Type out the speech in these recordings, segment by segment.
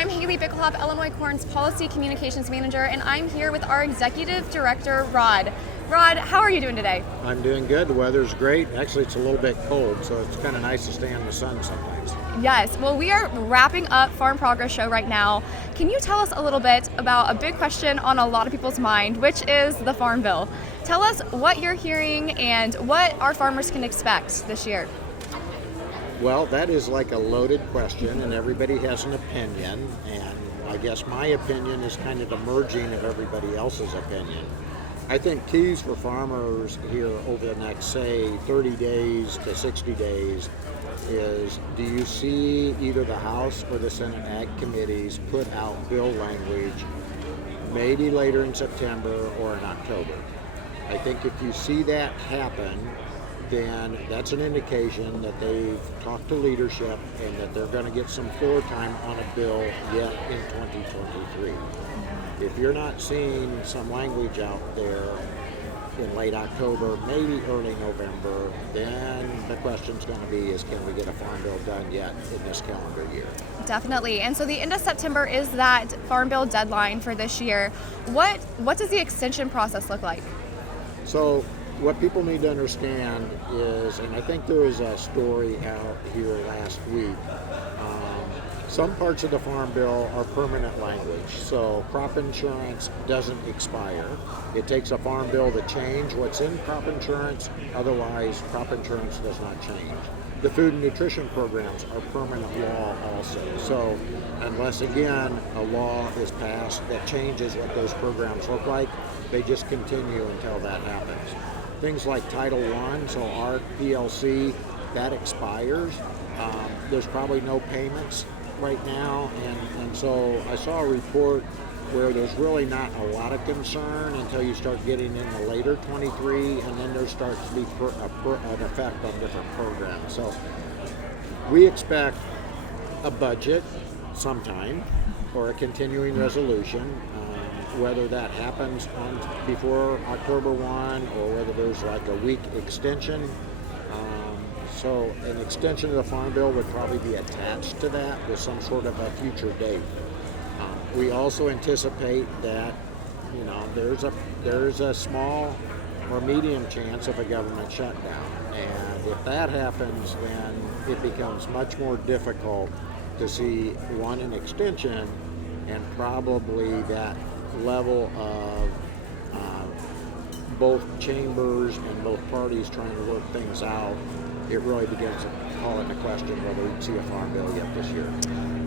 I'm Haley Bickelhoff, Illinois Corn's Policy Communications Manager, and I'm here with our Executive Director, Rod. Rod, how are you doing today? I'm doing good. The weather's great. Actually, it's a little bit cold, so it's kind of nice to stay in the sun sometimes. Yes, well, we are wrapping up Farm Progress Show right now. Can you tell us a little bit about a big question on a lot of people's mind, which is the Farm Bill? Tell us what you're hearing and what our farmers can expect this year. Well, that is like a loaded question, and everybody has an opinion, and I guess my opinion is kind of the merging of everybody else's opinion. I think keys for farmers here over the next, say, 30 days to 60 days is, do you see either the House or the Senate Ag Committees put out bill language maybe later in September or in October? I think if you see that happen, then that's an indication that they've talked to leadership and that they're going to get some floor time on a bill yet in 2023. If you're not seeing some language out there in late October, maybe early November, then the question's going to be is, can we get a farm bill done yet in this calendar year? Definitely. And so the end of September is that Farm Bill deadline for this year. What does the extension process look like? So what people need to understand is, and I think there was a story out here last week, some parts of the Farm Bill are permanent language. So crop insurance doesn't expire. It takes a Farm Bill to change what's in crop insurance. Otherwise, crop insurance does not change. The food and nutrition programs are permanent law also. So unless, again, a law is passed that changes what those programs look like, they just continue until that happens. Things like Title I, so our PLC, that expires. There's probably no payments right now, and so I saw a report where there's really not a lot of concern until you start getting into later 23, and then there starts to be an effect on different programs. So we expect a budget sometime or a continuing resolution. Whether that happens before October 1 or whether there's like a week extension. So an extension of the Farm Bill would probably be attached to that with some sort of a future date. We also anticipate that, there's a small or medium chance of a government shutdown. And if that happens, then it becomes much more difficult to see, one, an extension, and probably that level of both chambers and both parties trying to work things out. It really begins to call into question whether we can see a farm bill yet this year.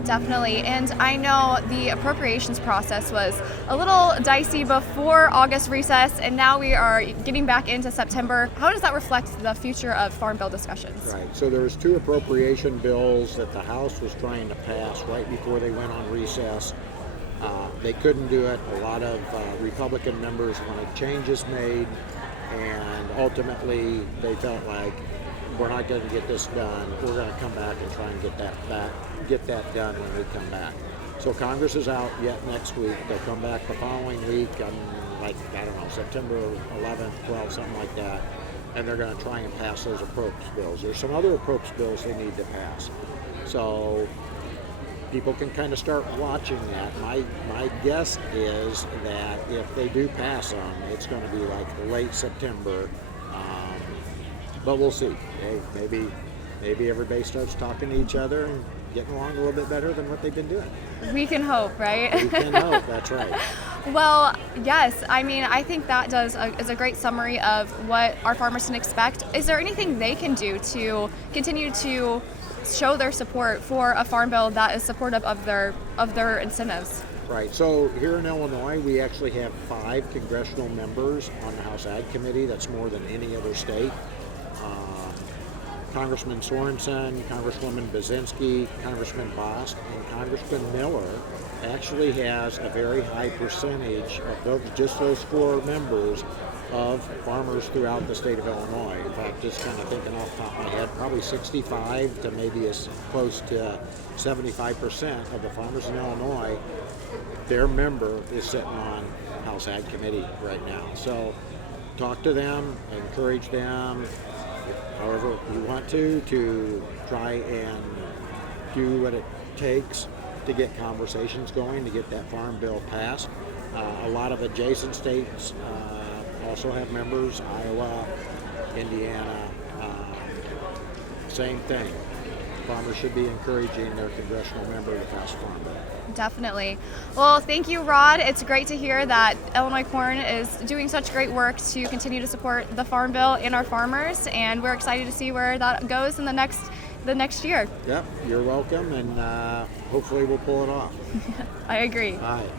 Definitely, and I know the appropriations process was a little dicey before August recess, and now we are getting back into September. How does that reflect the future of Farm Bill discussions? Right, so there's two appropriation bills that the House was trying to pass right before they went on recess. They couldn't do it. A lot of Republican members wanted changes made, and ultimately they felt like, we're not going to get this done. We're going to come back and try and get that done when we come back. So Congress is out yet next week. They'll come back the following week on, September 11th, 12th, something like that. And they're going to try and pass those appropriations bills. There's some other appropriations bills they need to pass. So people can kind of start watching that. My guess is that if they do pass them, it's going to be like late September. But we'll see. Maybe everybody starts talking to each other and getting along a little bit better than what they've been doing. We can hope, right? We can hope, that's right. Well, yes. I think that is a great summary of what our farmers can expect. Is there anything they can do to continue to show their support for a farm bill that is supportive of their incentives? Right. So here in Illinois, we actually have 5 congressional members on the House Ag Committee. That's more than any other state. Congressman Sorensen, Congresswoman Bazinski, Congressman Bost, and Congressman Miller actually has a very high percentage of those 4 members of farmers throughout the state of Illinois. In fact, just kind of thinking off the top of my head, probably 65 to maybe as close to 75% of the farmers in Illinois, their member is sitting on House Ag Committee right now. So talk to them, encourage them, however you want to try and do what it takes to get conversations going to get that farm bill passed. A lot of adjacent states also have members, Iowa, Indiana, same thing. Farmers should be encouraging their congressional member to pass a farm bill. Definitely. Well, thank you, Rod. It's great to hear that Illinois Corn is doing such great work to continue to support the Farm Bill and our farmers, and we're excited to see where that goes in the next year. Yep, you're welcome, and hopefully we'll pull it off. I agree. All right.